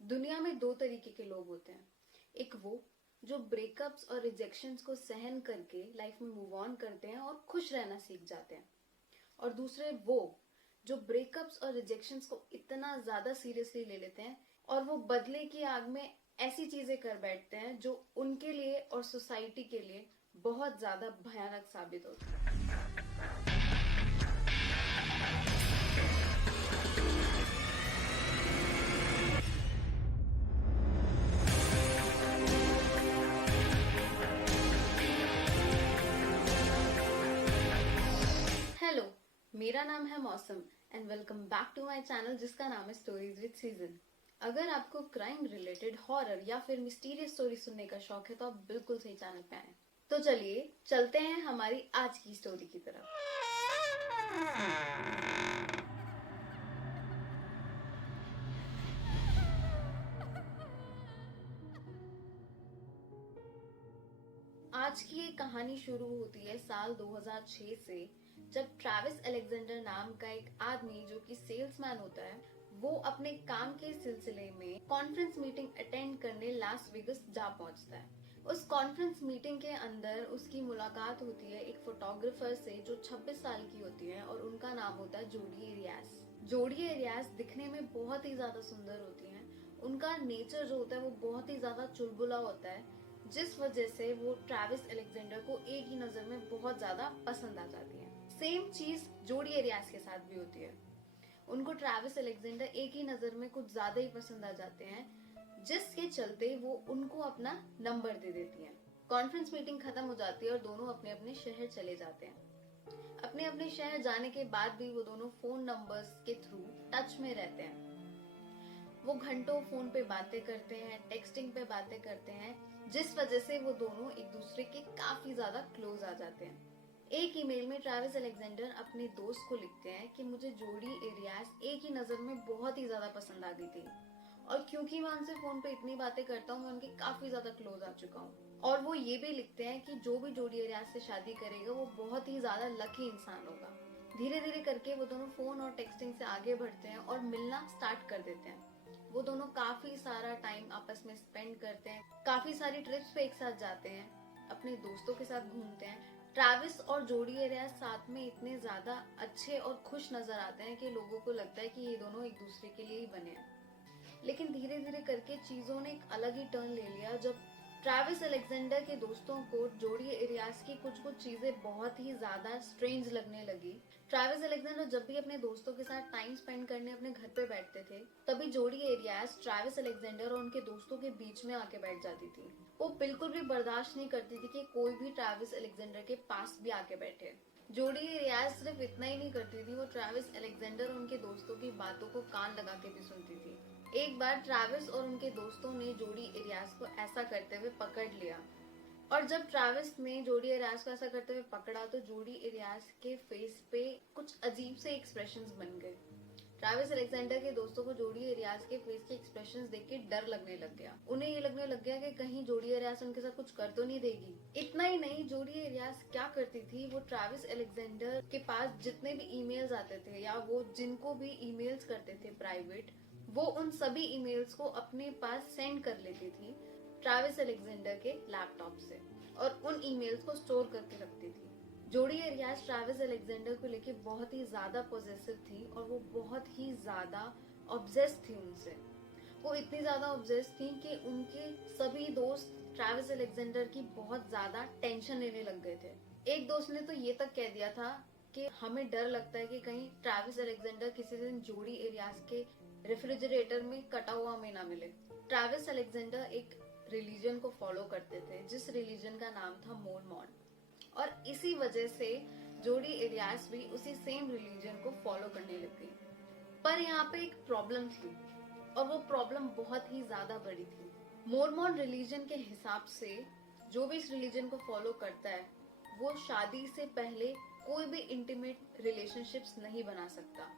दुनिया में दो तरीके के लोग होते हैं। एक वो जो ब्रेकअप्स और रिजेक्शंस को सहन करके लाइफ में मूव ऑन करते हैं और खुश रहना सीख जाते हैं। और दूसरे वो जो ब्रेकअप्स और रिजेक्शंस को इतना ज्यादा सीरियसली ले लेते हैं और वो बदले की आग में ऐसी चीजें कर बैठते हैं जो उनके लिए और सोसाइटी के लिए बहुत ज्यादा भयानक साबित होती है। हेलो, मेरा नाम है Mausam and welcome back to my channel जिसका नाम है स्टोरीज विद सीजन। अगर आपको क्राइम रिलेटेड हॉरर या फिर मिस्टीरियस स्टोरी सुनने का शौक है तो आप बिल्कुल सही चैनल पे आए। तो चलिए चलते हैं हमारी आज की स्टोरी की तरफ। आज की ये कहानी शुरू होती है साल 2006 से, जब ट्रैविस अलेक्जेंडर नाम का एक आदमी जो कि सेल्समैन होता है वो अपने काम के सिलसिले में कॉन्फ्रेंस मीटिंग अटेंड करने लास वेगस जा पहुंचता है। उस कॉन्फ्रेंस मीटिंग के अंदर उसकी मुलाकात होती है एक फोटोग्राफर से जो 26 साल की होती है और उनका नाम होता है जोडी एरियास। जोडी एरियास दिखने में बहुत ही ज्यादा सुंदर होती हैं। उनका नेचर जो होता है वो बहुत ही ज्यादा चुलबुला होता है, जिस वजह से वो ट्रैविस अलेक्जेंडर को एक ही नजर में बहुत ज्यादा पसंद आ जाती है। सेम चीज जोडी एरियास के साथ भी होती है। उनको ट्रैविस अलेक्जेंडर एक ही नजर में कुछ ज्यादा ही पसंद आ जाते हैं, जिसके चलते वो उनको अपना नंबर दे देती हैं। कॉन्फ्रेंस मीटिंग खत्म हो जाती है और दोनों अपने अपने शहर चले जाते हैं। अपने अपने शहर जाने के बाद भी वो दोनों फोन नंबर्स के थ्रू टच में रहते हैं। वो घंटों फोन पे बातें करते हैं, टेक्सटिंग पे बातें करते हैं, जिस वजह से वो दोनों एक दूसरे के काफी ज्यादा क्लोज आ जाते हैं। एक ईमेल में ट्रैविस अलेक्जेंडर अपने दोस्त को लिखते हैं कि मुझे जोडी एरियास एक ही नजर में बहुत ही ज्यादा पसंद आ गई थी और क्योंकि मैं उनसे फोन पे इतनी बातें करता हूँ मैं उनके काफी ज्यादा क्लोज आ चुका हूँ। और वो ये भी लिखते हैं कि जो भी जोडी एरियास से शादी करेगा वो बहुत ही ज्यादा लकी इंसान होगा। धीरे धीरे करके वो दोनों फोन और टेक्सटिंग से आगे बढ़ते हैं और मिलना स्टार्ट कर देते हैं। वो दोनों काफी सारा टाइम आपस में स्पेंड करते हैं, काफी सारी ट्रिप्स पे एक साथ जाते हैं, अपने दोस्तों के साथ घूमते हैं। ट्रैविस और जोडी एरियास साथ में इतने ज्यादा अच्छे और खुश नजर आते हैं कि लोगों को लगता है कि ये दोनों एक दूसरे के लिए ही बने हैं। लेकिन धीरे धीरे करके चीजों ने एक अलग ही टर्न ले लिया जब ट्रैविस अलेक्जेंडर के दोस्तों को जोडी एरियास की कुछ कुछ चीजें बहुत ही ज्यादा स्ट्रेंज लगने लगी। ट्रैविस अलेक्जेंडर जब भी अपने दोस्तों के साथ टाइम स्पेंड करने अपने घर पे बैठते थे तभी जोडी एरियास ट्रैविस अलेक्जेंडर और उनके दोस्तों के बीच में आके बैठ जाती थी। वो बिल्कुल भी बर्दाश्त नहीं करती थी कि कोई भी ट्रैविस अलेक्जेंडर के पास भी आके बैठे। जोडी एरियास सिर्फ इतना ही नहीं करती थी, वो ट्रैविस अलेक्जेंडर और उनके दोस्तों की बातों को कान लगा के भी सुनती थी। एक बार ट्रैविस और उनके दोस्तों ने जोडी एरियास को ऐसा करते हुए पकड़ लिया और जब ट्रैविस ने जोडी एरियास को ऐसा करते हुए पकड़ा तो जोडी एरियास के फेस पे कुछ अजीब से एक्सप्रेशंस बन गए। ट्रैविस अलेक्जेंडर के दोस्तों को जोडी एरियास के फेस के एक्सप्रेशंस देख के डर लगने लग गया। उन्हें ये लगने लग गया कि कहीं जोडी एरियास उनके साथ कुछ कर तो नहीं देगी। इतना ही नहीं, जोडी एरियास क्या करती थी, वो ट्रैविस अलेक्जेंडर के पास जितने भी ईमेल्स आते थे या वो जिनको भी ईमेल्स करते थे प्राइवेट, वो उन सभी ईमेल्स को अपने पास सेंड कर लेती थी ट्रैविस अलेक्जेंडर के लैपटॉप से और उन ईमेल्स को स्टोर करके रखती थी। जोडी एरियास ट्रैविस अलेक्जेंडर को लेके बहुत ही ज्यादा पॉजिटिव थी और वो बहुत ही ज्यादा ऑब्सेस्ड थी उनसे। वो इतनी ज्यादा ऑब्सेस्ड थी कि उनके सभी दोस्त ट्रैविस अलेक्जेंडर की बहुत ज्यादा टेंशन लेने लग गए थे। एक दोस्त ने तो ये तक कह दिया था कि हमें डर लगता है कि कहीं ट्रैविस अलेक्जेंडर किसी दिन जोडी एरियास के रेफ्रिजरेटर में कटा हुआ हमें ना मिले। ट्रैविस अलेक्जेंडर एक रिलीजन को फॉलो करते थे जिस रिलीजन का नाम था मोरमॉन, और इसी वजह से जोडी एरियास भी उसी सेम रिलीजन को फॉलो करने लग गई। पर यहाँ पे एक प्रॉब्लम थी और वो प्रॉब्लम बहुत ही ज्यादा बड़ी थी। मोरमॉन रिलीजन के हिसाब से जो भी इस रिलीजन को फॉलो करता है वो शादी से पहले कोई भी इंटीमेट रिलेशनशिप्स नहीं बना सकता।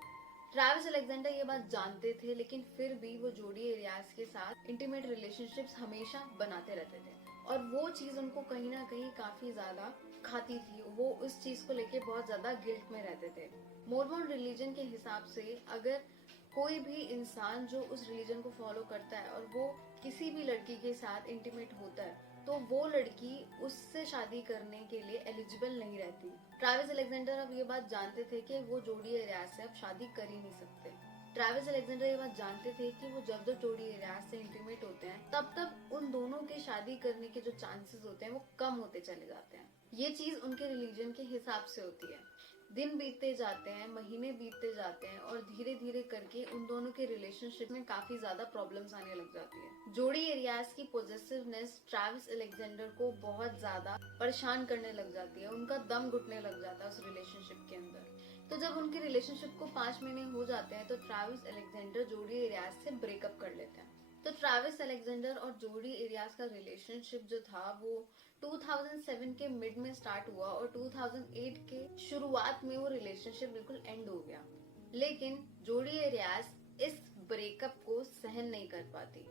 ट्रैविस अलेक्जेंडर ये बात जानते थे लेकिन फिर भी वो जोडी एरियास के साथ इंटीमेट रिलेशनशिप्स हमेशा बनाते रहते थे और वो चीज उनको कहीं ना कहीं काफी ज्यादा खाती थी। वो उस चीज को लेके बहुत ज्यादा गिल्ट में रहते थे। मोरमोन रिलीजन के हिसाब से अगर कोई भी इंसान जो उस रिलीजन को फॉलो करता है और वो किसी भी लड़की के साथ इंटीमेट होता है तो वो लड़की उससे शादी करने के लिए एलिजिबल नहीं रहती। ट्रैविस अलेक्जेंडर अब ये बात जानते थे कि वो जोडी एरियाज से अब शादी कर ही नहीं सकते। ट्रैविस अलेक्जेंडर ये बात जानते थे कि वो जब जोडी एरियाज से इंटीमेट होते हैं तब उन दोनों के शादी करने के जो चांसेस होते हैं वो कम होते चले जाते हैं। ये चीज उनके रिलीजन के हिसाब से होती है। दिन बीतते जाते हैं, महीने बीतते जाते हैं और धीरे धीरे करके उन दोनों के रिलेशनशिप में काफी ज्यादा प्रॉब्लम्स आने लग जाती है। जोडी एरियाज की पॉजिटिवनेस ट्रैविस अलेक्जेंडर को बहुत ज्यादा परेशान करने लग जाती है। उनका दम घुटने लग जाता है उस रिलेशनशिप के अंदर। तो जब उनके रिलेशनशिप को 5 महीने हो जाते हैं तो ट्रैविस अलेक्जेंडर जोडी एरियाज से ब्रेकअप कर लेते हैं। तो ट्रैविस अलेक्जेंडर और जोडी एरियाज का रिलेशनशिप जो था वो 2007 के मिड में स्टार्ट हुआ और 2008 के शुरुआत में वो रिलेशनशिप बिल्कुल एंड हो गया। लेकिन जोडी एरियाज इस ब्रेकअप को सहन नहीं कर पाती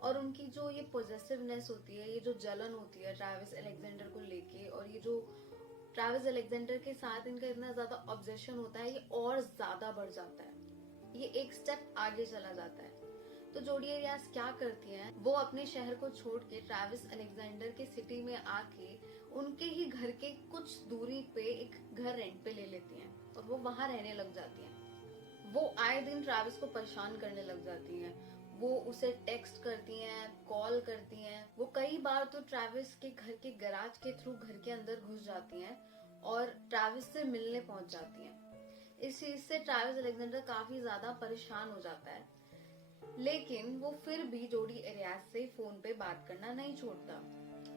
और उनकी जो ये पॉजिटिवनेस होती है, ये जो जलन होती है ट्रैविस अलेक्जेंडर को लेके और ये जो ट्रैविस अलेक्जेंडर के साथ इनका इतना ज्यादा ऑब्सेशन होता है, ये और ज्यादा बढ़ जाता है। ये एक स्टेप आगे चला जाता है। तो जोडी एरियाज क्या करती हैं, वो अपने शहर को छोड़ के ट्रैविस अलेक्जेंडर के सिटी में आके उनके ही घर के कुछ दूरी पे एक घर रेंट पे ले लेती हैं और वो वहां रहने लग जाती हैं। वो आए दिन ट्रैविस को परेशान करने लग जाती हैं। वो उसे टेक्स्ट करती हैं, कॉल करती हैं। वो कई बार तो ट्रैविस के घर के गैराज के थ्रू घर के अंदर घुस जाती हैं और ट्रैविस से मिलने पहुंच जाती हैं। इस चीज से ट्रैविस अलेक्जेंडर काफी ज्यादा परेशान हो जाता है। लेकिन वो फिर भी जोडी एरियाज से फोन पे बात करना नहीं छोड़ता।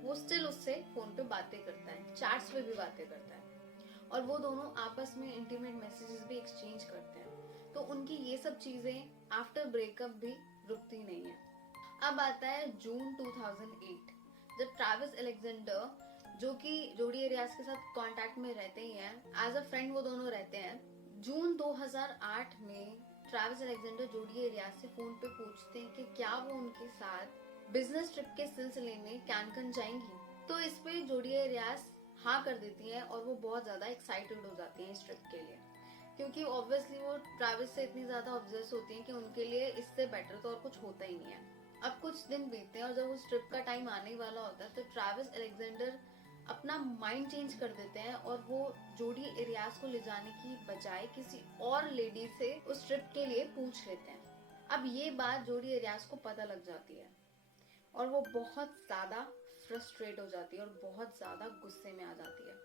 वो स्टिल उससे फोन पे बातें करता है, चैट्स पे भी बातें करता है और वो दोनों आपस में इंटीमेट मैसेजेस भी एक्सचेंज करते हैं। तो उनकी ये सब चीजें आफ्टर ब्रेकअप भी रुकती नहीं है। अब आता है जून 2008, जब ट्रैविस अलेक्जेंडर, जो कि जोडी एरियाज के साथ कांटेक्ट में रहते ही हैं, एज अ फ्रेंड वो दोनों रहते हैं। जून 2008 में ट्रैविस अलेक्जेंडर जोडी एरियाज से फोन पे पूछते हैं कि क्या वो उनके साथ बिजनेस ट्रिप के सिलसिले में कैनकन जाएंगी। तो इस पे जोडी एरियाज हाँ कर देती हैं और वो बहुत ज्यादा एक्साइटेड हो जाती हैं इस ट्रिप के लिए, क्योंकि ऑब्वियसली वो ट्रैविस से इतनी ज्यादा ऑब्सेस होती हैं कि उनके लिए इससे बेटर तो और कुछ होता ही नहीं है। अब कुछ दिन बीतते हैं और जब उस ट्रिप का टाइम आने वाला होता है तो ट्रैविस अलेक्जेंडर अपना माइंड चेंज कर देते हैं और वो जोडी एरियाज को ले जाने की बजाय किसी और लेडी से उस ट्रिप के लिए पूछ लेते हैं। अब ये बात जोडी एरियाज को पता लग जाती है और वो बहुत ज्यादा फ्रस्ट्रेट हो जाती है और बहुत ज्यादा गुस्से में आ जाती है।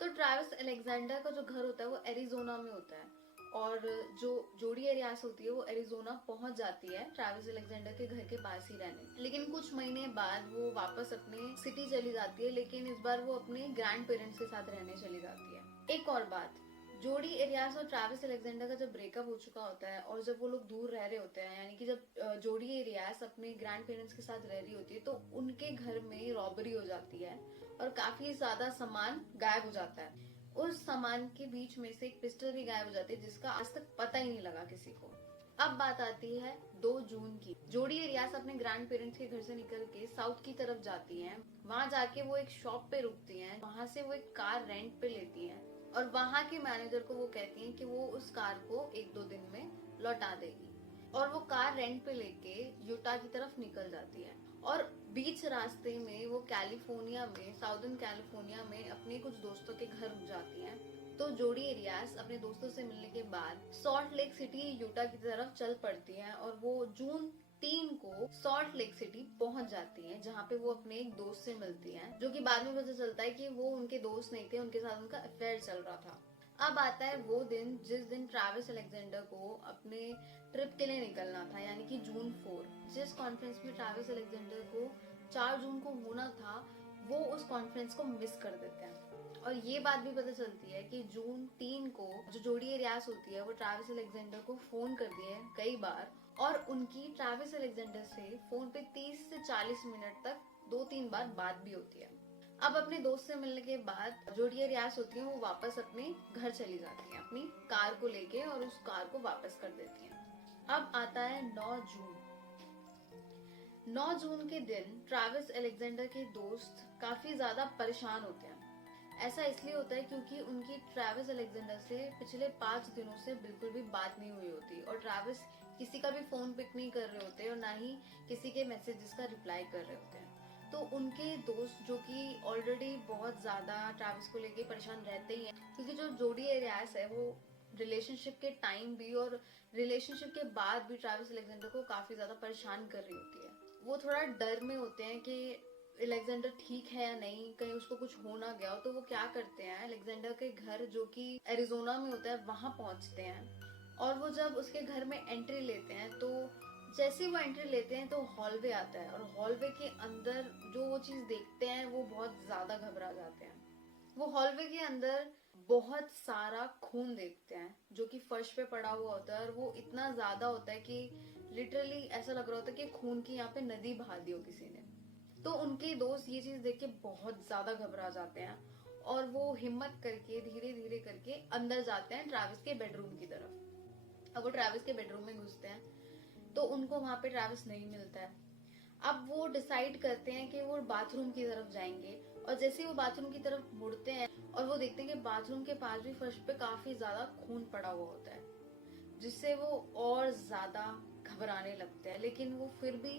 तो ट्रैविस अलेक्जेंडर का जो घर होता है वो एरिजोना में होता है और जो जोडी एरियाज होती है वो एरिजोना पहुंच जाती है ट्रैविस अलेक्जेंडर के घर के पास ही रहने। लेकिन कुछ महीने बाद वो वापस अपने सिटी चली जाती है, लेकिन इस बार वो अपने ग्रैंड पेरेंट्स के साथ रहने चली जाती है। एक और बात, जोडी एरियाज और ट्रैविस अलेक्जेंडर का जब ब्रेकअप हो चुका होता है और जब वो लोग दूर रह रहे होते हैं, यानी कि जब जोडी एरियाज अपने ग्रैंड पेरेंट्स के साथ रह रही होती है, तो उनके घर में रॉबरी हो जाती है और काफी ज्यादा सामान गायब हो जाता है। उस सामान के बीच में से एक पिस्टल भी गायब हो जाती है जिसका आज तक पता ही नहीं लगा किसी को। अब बात आती है 2 जून की। जोडी एरियाज अपने ग्रैंड पेरेंट्स के घर से निकल के साउथ की तरफ जाती हैं। वहां जाके वो एक शॉप पे रुकती हैं। वहां से वो एक कार रेंट पे लेती हैं और वहां के मैनेजर को वो कहती हैं कि वो उस कार को 1-2 दिन में लौटा देगी और वो कार रेंट पे लेके यूटा की तरफ निकल जाती है। और बीच रास्ते में वो कैलिफोर्निया में, साउदर्न कैलिफोर्निया में अपने कुछ दोस्तों के घर रुक जाती हैं। तो जोडी एरियाज अपने दोस्तों से मिलने के बाद सॉल्ट लेक सिटी, यूटा की तरफ चल पड़ती हैं और वो जून 3 को सॉल्ट लेक सिटी पहुंच जाती हैं, जहाँ पे वो अपने एक दोस्त से मिलती हैं, जो कि बाद में पता चलता है कि वो उनके दोस्त नहीं थे, उनके साथ उनका अफेयर चल रहा था। अब आता है वो दिन जिस दिन ट्रैविस अलेक्जेंडर को अपने ट्रिप के लिए निकलना था, यानी कि जून 4। जिस कॉन्फ्रेंस में ट्रैविस अलेक्जेंडर को 4 जून को होना था, वो उस कॉन्फ्रेंस को मिस कर देते हैं। और ये बात भी पता चलती है कि जून 3 को जो जोडी एरियाज होती है वो ट्रैविस अलेक्जेंडर को फोन कर दिए कई बार और उनकी ट्रैविस अलेक्जेंडर से फोन पे 30 से 40 मिनट तक 2-3 बार बात भी होती है। अब अपने दोस्त से मिलने के बाद जोडी एरियाज होती है वो वापस अपने घर चली जाती है अपनी कार को लेके और उस कार को वापस कर देती है। अब आता है 9 जून। 9 जून के दिन ट्रैविस अलेक्जेंडर के दोस्त काफी ज्यादा परेशान होते हैं ऐसा इसलिए होता है क्योंकि उनकी ट्रैविस अलेक्जेंडर से पिछले 5 दिनों से बिल्कुल भी बात नहीं हुई होती और ट्रैविस किसी का भी फोन पिक नहीं कर रहे होते और ना ही किसी के मैसेजेस का रिप्लाई कर रहे होते हैं। तो उनके दोस्त जो कि ऑलरेडी बहुत ज्यादा ट्रैविस को लेके परेशान रहते ही हैं, क्योंकि जो जोडी एरियास है वो रिलेशनशिप के टाइम भी और रिलेशनशिप के बाद भी ट्रैविस अलेक्जेंडर को काफी ज्यादा परेशान कर रही होती है। वो थोड़ा डर में होते हैं कि अलेक्जेंडर ठीक है या नहीं, कहीं उसको कुछ हो ना गया हो। तो वो क्या करते हैं, अलेक्जेंडर के घर जो कि एरिजोना में होता है वहां पहुंचते हैं और वो जब उसके घर में एंट्री लेते हैं तो जैसे वो एंट्री लेते हैं तो हॉलवे आता है और हॉलवे के अंदर जो वो चीज देखते हैं वो बहुत ज्यादा घबरा जाते हैं। वो हॉलवे के अंदर बहुत सारा खून देखते हैं जो कि फर्श पे पड़ा हुआ होता है और वो इतना ज्यादा होता है कि लिटरली ऐसा लग रहा होता है कि खून की यहाँ पे नदी बहा दी हो किसी ने। तो उनके दोस्त ये चीज देख के बहुत ज्यादा घबरा जाते हैं और वो हिम्मत करके धीरे धीरे करके अंदर जाते हैं ट्रैविस के बेडरूम की तरफ। अब वो ट्रैविस के बेडरूम में घुसते हैं तो उनको वहां पे ट्रैविस नहीं मिलता है। अब वो डिसाइड करते हैं कि वो बाथरूम की तरफ जाएंगे और जैसे ही वो बाथरूम की तरफ मुड़ते हैं और वो देखते हैं कि बाथरूम के पास भी फर्श पे काफी ज्यादा खून पड़ा हुआ होता है, जिससे वो और ज्यादा घबराने लगते हैं। लेकिन वो फिर भी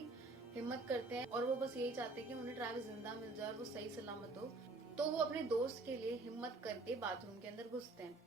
हिम्मत करते हैं और वो बस यही चाहते हैं कि उन्हें ट्रैविस जिंदा मिल जाए और वो सही सलामत हो। तो वो अपने दोस्त के लिए हिम्मत करके बाथरूम के अंदर घुसते हैं।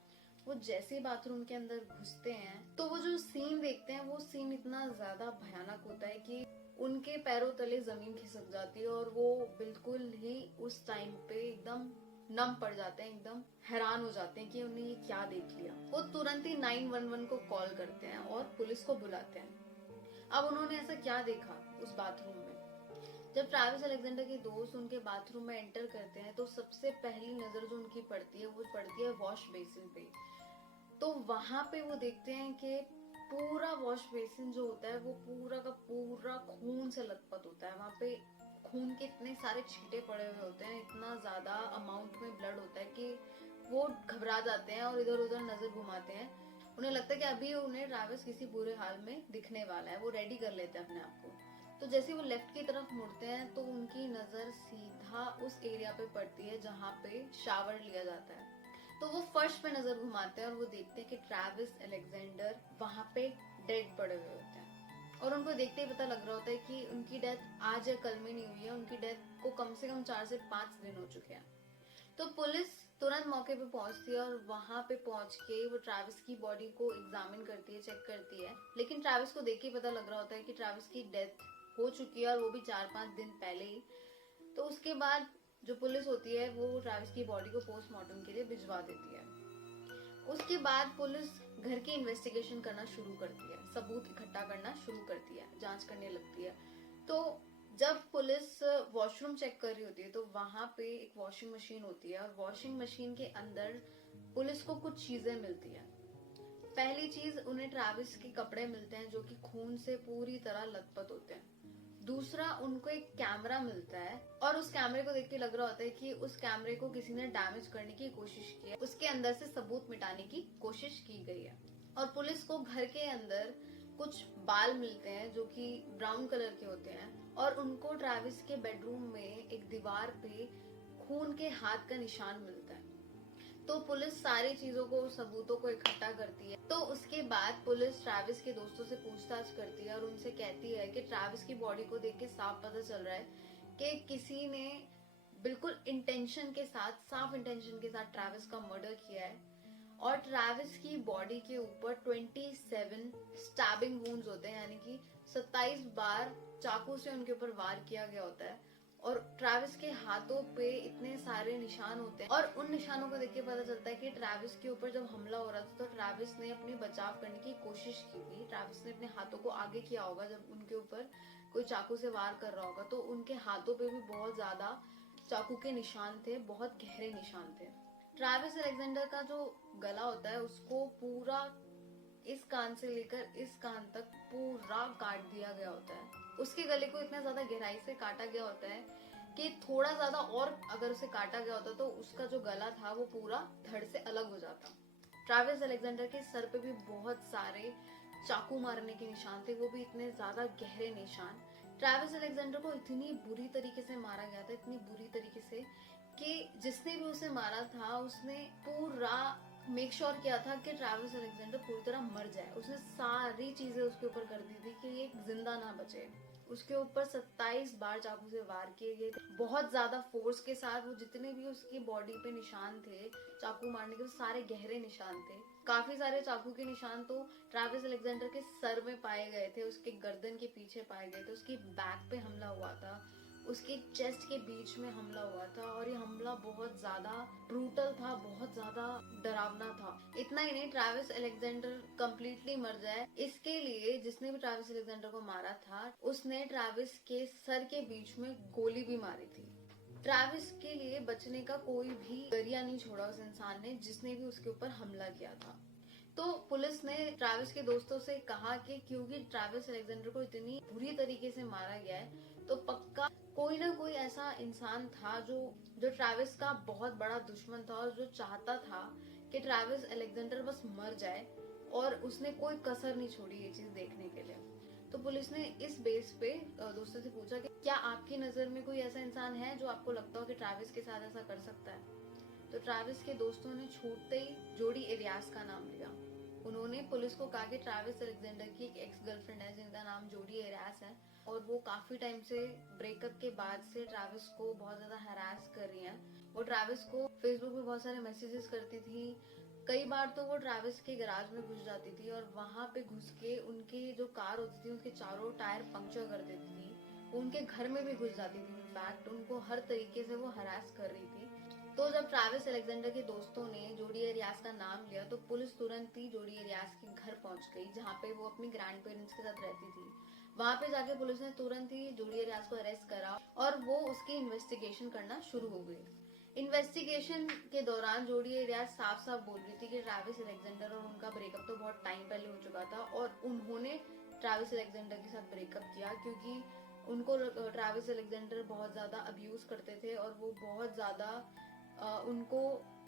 वो जैसे ही बाथरूम के अंदर घुसते हैं तो वो जो सीन देखते हैं वो सीन इतना ज्यादा भयानक होता है कि उनके पैरों तले जमीन खिसक जाती है और वो बिल्कुल ही उस टाइम पे एकदम नम पड़ जाते हैं, एकदम हैरान हो जाते हैं कि उन्हें ये क्या देख लिया। वो तुरंत ही 911 को कॉल करते हैं और पुलिस को बुलाते हैं। अब उन्होंने ऐसा क्या देखा उस बाथरूम में। जब ट्रैविस अलेक्जेंडर के दोस्त उनके बाथरूम में एंटर करते हैं तो सबसे पहली नजर जो उनकी पड़ती है वो पड़ती है वॉश बेसिन पे। तो वहां पे वो देखते हैं कि पूरा वॉश बेसिन जो होता है वो पूरा का पूरा खून से लथपथ होता है। वहां पे खून के इतने सारे छींटे पड़े हुए होते हैं, इतना ज्यादा अमाउंट में ब्लड होता है कि वो घबरा जाते हैं और इधर उधर नजर घुमाते हैं। उन्हें लगता है कि अभी उन्हें ट्रैविस किसी बुरे हाल में दिखने वाला है। वो रेडी कर लेते हैं अपने आप को। तो जैसे वो लेफ्ट की तरफ मुड़ते हैं तो उनकी नजर सीधा उस एरिया पे पड़ती है जहाँ पे शावर लिया जाता है। तो वो फर्श पे नजर घुमाते हैं और वो देखते हैं कि ट्रैविस अलेक्जेंडर वहां पे डेड पड़े हुए होते हैं और उनको देखते ही पता लग रहा होता है कि उनकी डेथ आज या कल में नहीं हुई है, उनकी डेथ को कम से कम 4 से 5 दिन हो चुके हैं। तो पुलिस तुरंत मौके पे पहुंचती है और वहां पे पहुंच के वो ट्रैविस की बॉडी को एग्जामिन करती है, चेक करती है। लेकिन ट्रैविस को देख के पता लग रहा होता है कि ट्रैविस की डेथ हो चुकी है और वो भी 4-5 दिन पहले ही। तो उसके बाद जो पुलिस होती है वो ट्रैविस की बॉडी को पोस्टमार्टम के लिए भिजवा देती है। उसके बाद पुलिस घर की इन्वेस्टिगेशन करना शुरू करती है, सबूत इकट्ठा करना शुरू करती है, जांच करने लगती है। तो जब पुलिस वॉशरूम चेक कर रही होती है तो वहां पे एक वॉशिंग मशीन होती है और वॉशिंग मशीन के अंदर पुलिस को कुछ चीजें मिलती है। पहली चीज, उन्हें ट्रैविस के कपड़े मिलते हैं जो कि खून से पूरी तरह लथपथ होते हैं। दूसरा, उनको एक कैमरा मिलता है और उस कैमरे को देख के लग रहा होता है कि उस कैमरे को किसी ने डैमेज करने की कोशिश की है, उसके अंदर से सबूत मिटाने की कोशिश की गई है। और पुलिस को घर के अंदर कुछ बाल मिलते हैं जो कि ब्राउन कलर के होते हैं और उनको ट्रैविस के बेडरूम में एक दीवार पे खून के हाथ का निशान मिलता है। तो पुलिस सारी चीजों को, सबूतों को इकट्ठा करती है। तो उसके बाद पुलिस ट्रैविस के दोस्तों से पूछताछ करती है और उनसे कहती है कि ट्रैविस की बॉडी को देख के साफ पता चल रहा है कि किसी ने बिल्कुल इंटेंशन के साथ, साफ इंटेंशन के साथ ट्रैविस का मर्डर किया है। और ट्रैविस की बॉडी के ऊपर 27 स्टैबिंग वुंड्स होते हैं, यानी कि 27 बार चाकू से उनके ऊपर वार किया गया होता है। और ट्रैविस के हाथों पे इतने सारे निशान होते हैं और उन निशानों को देख के पता चलता है कि ट्रैविस के ऊपर जब हमला हो रहा था तो ट्रैविस ने अपनी बचाव करने की कोशिश की थी। ट्रैविस ने अपने हाथों को आगे किया होगा जब उनके ऊपर कोई चाकू से वार कर रहा होगा, तो उनके हाथों पे भी बहुत ज्यादा चाकू के निशान थे, बहुत गहरे निशान थे। ट्रैविस अलेक्जेंडर का जो गला होता है उसको पूरा इस कान से लेकर इस कान तक पूरा काट दिया गया होता है। उसके गले को इतना ज्यादा गहराई से काटा गया होता है कि थोड़ा ज्यादा और अगर उसे काटा गया होता तो उसका जो गला था वो पूरा धड़ से अलग हो जाता। ट्रैविस अलेक्जेंडर के सर पे भी बहुत सारे चाकू मारने के निशान थे, वो भी इतने ज्यादा गहरे निशान। ट्रैविस अलेक्जेंडर को इतनी बुरी तरीके से मारा गया था, इतनी बुरी तरीके से कि जिसने भी उसे मारा था उसने पूरा मेक श्योर किया था कि ट्रैविस अलेक्जेंडर पूरी तरह मर जाए। उसने सारी चीजें उसके ऊपर कर दी थी कि ये जिंदा ना बचे। उसके ऊपर 27 बार चाकू से वार किए गए थे, बहुत ज्यादा फोर्स के साथ। वो जितने भी उसकी बॉडी पे निशान थे चाकू मारने के, सारे गहरे निशान थे। काफी सारे चाकू के निशान तो ट्रैविस अलेक्जेंडर के सर में पाए गए थे, उसके गर्दन के पीछे पाए गए थे, उसकी बैक पे हमला हुआ था, उसके चेस्ट के बीच में हमला हुआ था। और ये हमला बहुत ज्यादा ब्रूटल था, बहुत ज्यादा डरावना था। इतना ही नहीं, ट्रैविस अलेक्जेंडर कंप्लीटली मर जाए इसके लिए जिसने भी ट्रैविस अलेक्जेंडर को मारा था उसने ट्रैविस के सर के बीच में गोली भी मारी थी। ट्रैविस के लिए बचने का कोई भी जरिया नहीं छोड़ा उस इंसान ने जिसने भी उसके ऊपर हमला किया था। तो पुलिस ने ट्रैविस के दोस्तों से कहा कि क्योंकि ट्रैविस अलेक्जेंडर को इतनी बुरी तरीके से मारा गया है तो पक्का कोई ना कोई ऐसा इंसान था जो ट्रैविस का बहुत बड़ा दुश्मन था और जो चाहता था कि ट्रैविस अलेक्जेंडर बस मर जाए, और उसने कोई कसर नहीं छोड़ी ये चीज देखने के लिए। तो पुलिस ने इस बेस पे दोस्तों से पूछा कि क्या आपकी नजर में कोई ऐसा इंसान है जो आपको लगता हो कि ट्रैविस के साथ ऐसा कर सकता है। तो ट्रैविस के दोस्तों ने छूटते ही जोडी एरियास का नाम लिया। उन्होंने पुलिस को कहा कि ट्रैविस अलेक्जेंडर की एक एक्स गर्लफ्रेंड है जिनका नाम जोडी एरियास है, और वो काफी टाइम से ब्रेकअप के बाद से ट्रैविस को बहुत ज्यादा हैरास कर रही हैं। वो ट्रैविस को फेसबुक पे बहुत सारे मैसेजेस करती थी। कई बार तो वो ट्रैविस के गैराज में घुस जाती थी और वहां पे घुस के उनकी जो कार होती थी उसके चारों टायर पंक्चर कर देती थी। वो उनके घर में भी घुस जाती थी। इनफैक्ट उनको हर तरीके से वो हरास कर रही थी। तो जब ट्रैविस अलेक्जेंडर के दोस्तों ने जोडी एरियास का नाम लिया तो पुलिस तुरंत ही जोडी एरियास के घर पहुंच गई जहां पे वो अपनी ग्रैंड पेरेंट्स के साथ रहती थी। वहां पे जाके पुलिस ने तुरंत ही जोडी एरियास को अरेस्ट करा और वो उसकी इन्वेस्टिगेशन करना शुरू हो गई। इन्वेस्टिगेशन के दौरान जोडी एरियास साफ साफ बोल रही थी कि ट्रैविस अलेक्जेंडर और उनका ब्रेकअप तो बहुत टाइम पहले हो चुका था और उन्होंने ट्रैविस अलेक्जेंडर के साथ ब्रेकअप किया क्योंकि उनको ट्रैविस अलेक्जेंडर बहुत ज्यादा अब्यूज करते थे और वो बहुत ज्यादा उनको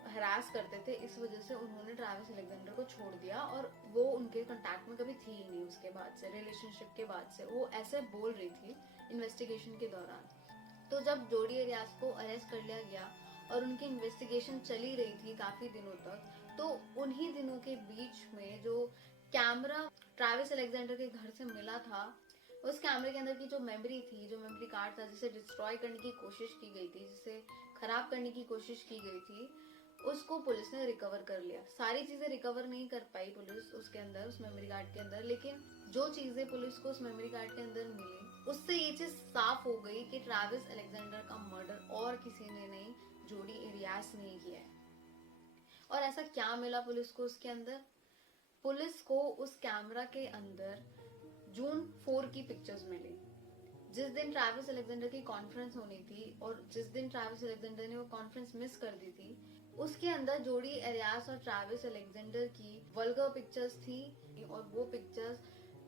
हरास करते थे। इस वजह से उन्होंने ट्रैविस अलेक्जेंडर को छोड़ दिया और वो उनके कांटेक्ट में कभी थी ही नहीं उसके बाद से, रिलेशनशिप के बाद से। वो ऐसे बोल रही थी इन्वेस्टिगेशन के दौरान। तो जब जोडी एरियास को अरेस्ट कर लिया गया और उनकी इन्वेस्टिगेशन चली रही थी काफी दिनों तक, तो उन्हीं दिनों के बीच में जो कैमरा ट्रैविस अलेक्जेंडर के घर से मिला था, उस कैमरे के अंदर की जो मेमोरी थी, जो मेमोरी कार्ड था जिसे डिस्ट्रॉय करने की कोशिश की गई थी, जिसे खराब करने की कोशिश की गई थी, उसको पुलिस ने रिकवर कर लिया। सारी चीजें रिकवर नहीं कर पाई पुलिस उसके अंदर, उस मेमोरी कार्ड के अंदर, लेकिन जो चीजें पुलिस को उस मेमोरी कार्ड के अंदर मिली उससे ये चीज साफ हो गई कि ट्रैविस अलेक्जेंडर का मर्डर और किसी ने नहीं, जोडी एरियास ने किया है। और ऐसा क्या मिला पुलिस को उसके अंदर? पुलिस को उस कैमरा के अंदर जून 4 की पिक्चर्स मिली। जिस दिन ट्रैविस अलेक्जेंडर की कॉन्फ्रेंस होनी थी और जिस दिन ट्रैविस अलेक्जेंडर ने वो कॉन्फ्रेंस मिस कर दी थी, उसके अंदर जोडी एरियास और ट्रैविस अलेक्जेंडर की वल्गर पिक्चर्स थी और वो पिक्चर्स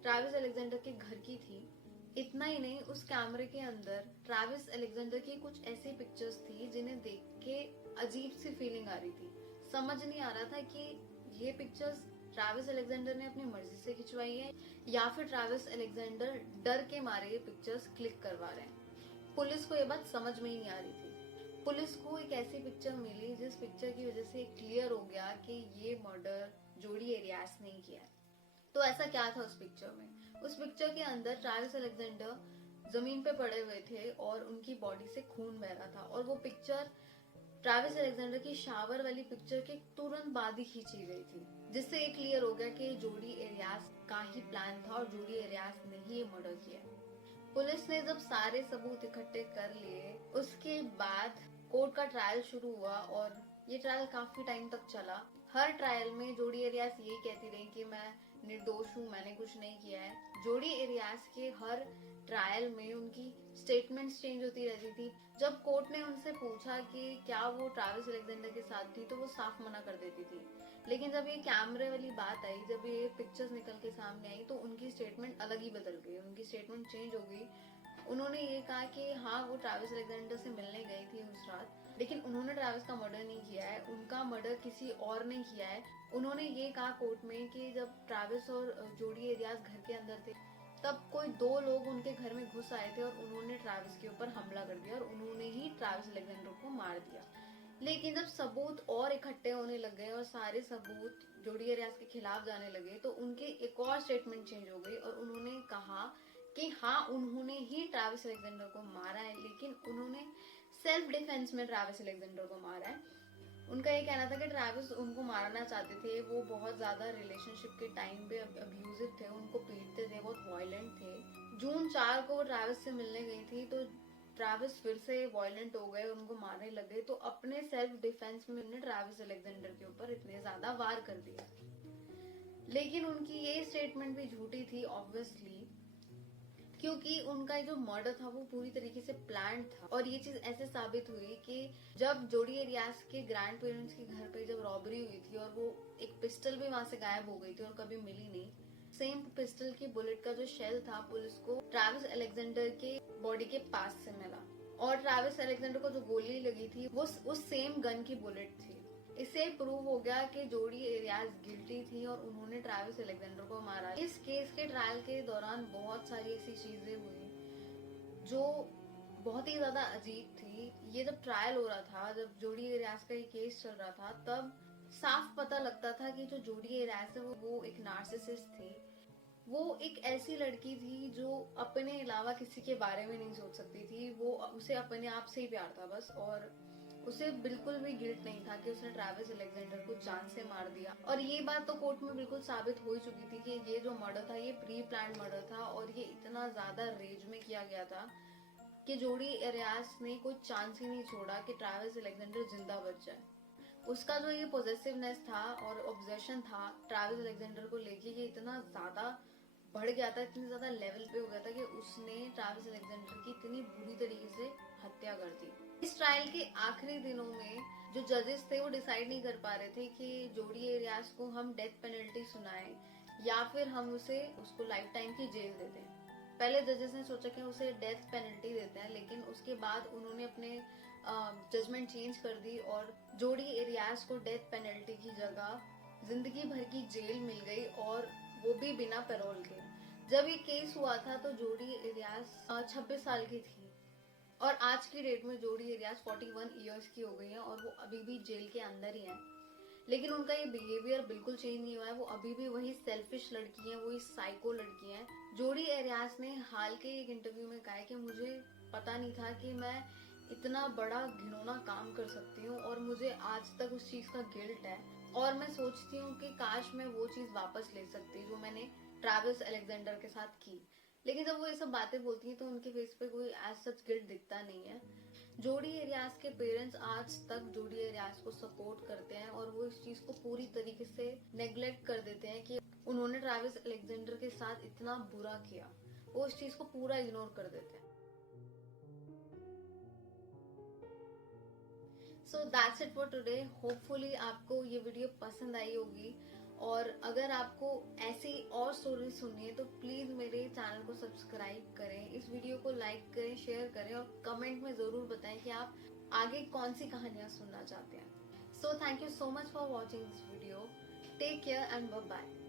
ट्रैविस अलेक्जेंडर के घर की थी। इतना ही नहीं, उस कैमरे के अंदर ट्रैविस अलेक्जेंडर की कुछ ऐसी पिक्चर्स थी जिन्हें देख के अजीब सी फीलिंग आ रही थी। समझ नहीं आ रहा था कि ये पिक्चर्स ट्रैविस अलेक्जेंडर ने अपनी मर्जी से खिंचवाई है या फिर ट्रैविस अलेक्जेंडर डर के मारे ये पिक्चर्स क्लिक करवा रहे हैं। पुलिस को ये बात समझ में ही नहीं आ रही थी। पुलिस को एक ऐसी पिक्चर मिली जिस पिक्चर की वजह से क्लियर हो गया कि ये मर्डर जोडी एरियास ने किया है। तो ऐसा क्या था उस पिक्चर में? उस पिक्चर के अंदर ट्रैविस अलेक्जेंडर जमीन पे पड़े हुए थे और उनकी बॉडी से खून बह रहा था, और वो पिक्चर ट्रैविस अलेक्जेंडर की शावर वाली पिक्चर के तुरंत बाद ही खींची गई थी, जिससे ये क्लियर हो गया कि जोडी एरियास का ही प्लान था और जोडी एरियास ने ही ये मर्डर किया। पुलिस ने जब सारे सबूत इकट्ठे कर लिए उसके बाद कोर्ट का ट्रायल शुरू हुआ और ये ट्रायल काफी टाइम तक चला। हर ट्रायल में जोडी एरियास यही कहती रही कि मैं निर्दोष हूँ, मैंने कुछ नहीं किया है। जोडी एरियास के हर ट्रायल में उनकी स्टेटमेंट्स चेंज होती रहती थी। जब कोर्ट ने उनसे पूछा कि क्या वो ट्रैविस अलेक्जेंडर के साथ थी तो वो साफ मना कर देती थी। लेकिन जब ये कैमरे वाली बात आई, जब ये पिक्चर्स निकल के सामने आई, तो उनकी स्टेटमेंट अलग ही बदल गई, उनकी स्टेटमेंट चेंज हो गई। उन्होंने ये कहा कि हाँ वो ट्रैविस अलेक्जेंडर से मिलने गई थी उस रात, लेकिन उन्होंने ट्रैविस का मर्डर नहीं किया है, उनका मर्डर किसी और ने किया है। उन्होंने ये कहा कोर्ट में कि जब ट्रैविस और जोडी एरियास घर के अंदर थे तब कोई 2 लोग उनके घर में घुस आए थे और उन्होंने ट्रैविस के ऊपर हमला कर दिया और उन्होंने ही ट्रैविस अलेक्जेंडर को मार दिया। लेकिन जब सबूत और इकट्ठे होने लग गए और सारे सबूत जोडी एरियास के खिलाफ जाने लगे तो उनकी एक और स्टेटमेंट चेंज हो गई और उन्होंने कहा कि हाँ, उन्होंने ही ट्रैविस अलेक्जेंडर को मारा है, लेकिन उन्होंने सेल्फ डिफेंस में ट्रैविस अलेक्जेंडर को मारा है। उनका ये कहना था कि ट्रैविस उनको मारना चाहते थे, वो बहुत ज्यादा रिलेशनशिप के टाइम पे अब्यूजिव थे, उनको पीटते थे, बहुत वायलेंट थे। जून 4 को वो ट्रैविस से मिलने गई थी तो ट्रैविस फिर से वायलेंट हो गए, उनको मारने लगे, तो अपने सेल्फ डिफेंस में उन्होंने ट्रैविस अलेक्जेंडर के ऊपर इतने ज्यादा वार कर दिया। लेकिन उनकी ये स्टेटमेंट भी झूठी थी ऑब्वियसली, क्योंकि उनका जो मर्डर था वो पूरी तरीके से प्लान था। और ये चीज ऐसे साबित हुई कि जब जोडी एरियास के ग्रैंड पेरेंट्स के घर पे जब रॉबरी हुई थी और वो एक पिस्टल भी वहां से गायब हो गई थी और कभी मिली नहीं, सेम पिस्टल की बुलेट का जो शेल था पुलिस को ट्रैविस अलेक्जेंडर के बॉडी के पास से मिला और ट्रैविस अलेक्जेंडर को जो गोली लगी थी वो उस सेम गन की बुलेट थी। इससे प्रूव हो गया कि जोडी एरियास गिल्टी थी और उन्होंने ट्रैविस अलेक्जेंडर को मारा। इस केस के ट्रायल के दौरान बहुत सारी ऐसी चीजें हुई जो बहुत ही ज्यादा अजीब थी। ये जब ट्रायल हो रहा था, जब जोडी एरियास का ये केस चल रहा था, तब साफ पता लगता था कि जो जोडी एरियास है वो एक नार्सिसिस्ट थी। वो एक ऐसी लड़की थी जो अपने अलावा किसी के बारे में नहीं सोच सकती थी, वो उसे अपने आप से ही प्यार था बस, और उसे बिल्कुल भी गिल्ट नहीं था कि उसने ट्रैविस अलेक्जेंडर को जान से मार दिया। और ये बात तो कोर्ट में बिल्कुल साबित हो ही चुकी थी कि ये जो मर्डर था ये प्री प्लान मर्डर था और ये इतना ज्यादा रेज में किया गया था कि जोडी एरियास ने कोई चांस ही नहीं छोड़ा कि ट्रैविस अलेक्जेंडर जिंदा बच जाए। उसका जो ये पॉजेसिवनेस था और ऑब्सेशन था ट्रैविस अलेक्जेंडर को लेके, ये इतना ज्यादा बढ़ गया था, इतनी ज्यादा लेवल पे हो गया था कि उसने ट्रैविस अलेक्जेंडर की इतनी बुरी तरीके से हत्या कर दी। इस ट्रायल के आखिरी दिनों में जो जजेस थे वो डिसाइड नहीं कर पा रहे थे कि जोडी एरियास को हम डेथ पेनल्टी सुनाएं या फिर हम उसको लाइफ टाइम की जेल दे दें। पहले जजेस ने सोचा कि उसे डेथ पेनल्टी देते हैं, लेकिन उसके बाद उन्होंने अपने जजमेंट चेंज कर दी और जोडी एरियास को डेथ पेनल्टी की जगह जिंदगी भर की जेल मिल गई और वो भी बिना पैरोल के। जब ये केस हुआ था तो जोडी एरियास 26 साल की थी और आज की डेट में जोडी एरियास 41 इयर्स की हो गई है और वो अभी भी जेल के अंदर ही है। लेकिन उनका ये बिहेवियर बिल्कुल चेंज नहीं हुआ है, वो अभी भी वही सेल्फिश लड़की है, वही साइको लड़की है। जोडी एरियास ने हाल के एक इंटरव्यू में कहा है कि मुझे पता नहीं था कि मैं इतना बड़ा घिनौना काम कर सकती हूँ और मुझे आज तक उस चीज का गिल्ट है और मैं सोचती हूँ कि काश मैं वो चीज वापस ले सकती जो मैंने ट्रैविस अलेक्जेंडर के साथ की। लेकिन जब वो ये सब बातें बोलती हैं तो उनके फेस पे कोई एज सच गिल्ट दिखता नहीं है। जोडी एरियास के पेरेंट्स आज तक जोडी एरियास को सपोर्ट करते हैं और वो इस चीज को पूरी तरीके से नेग्लेक्ट कर देते हैं कि उन्होंने ट्रैविस अलेक्जेंडर के साथ इतना बुरा किया, वो इस चीज को पूरा इग्नोर कर देते हैं। So that's it for today. Hopefully आपको ये वीडियो पसंद आई होगी और अगर आपको ऐसी और स्टोरी सुननी है तो प्लीज मेरे चैनल को सब्सक्राइब करें, इस वीडियो को लाइक करें, शेयर करें और कमेंट में जरूर बताएं कि आप आगे कौन सी कहानियां सुनना चाहते हैं। So thank you so much for watching this video. Take care and bye bye.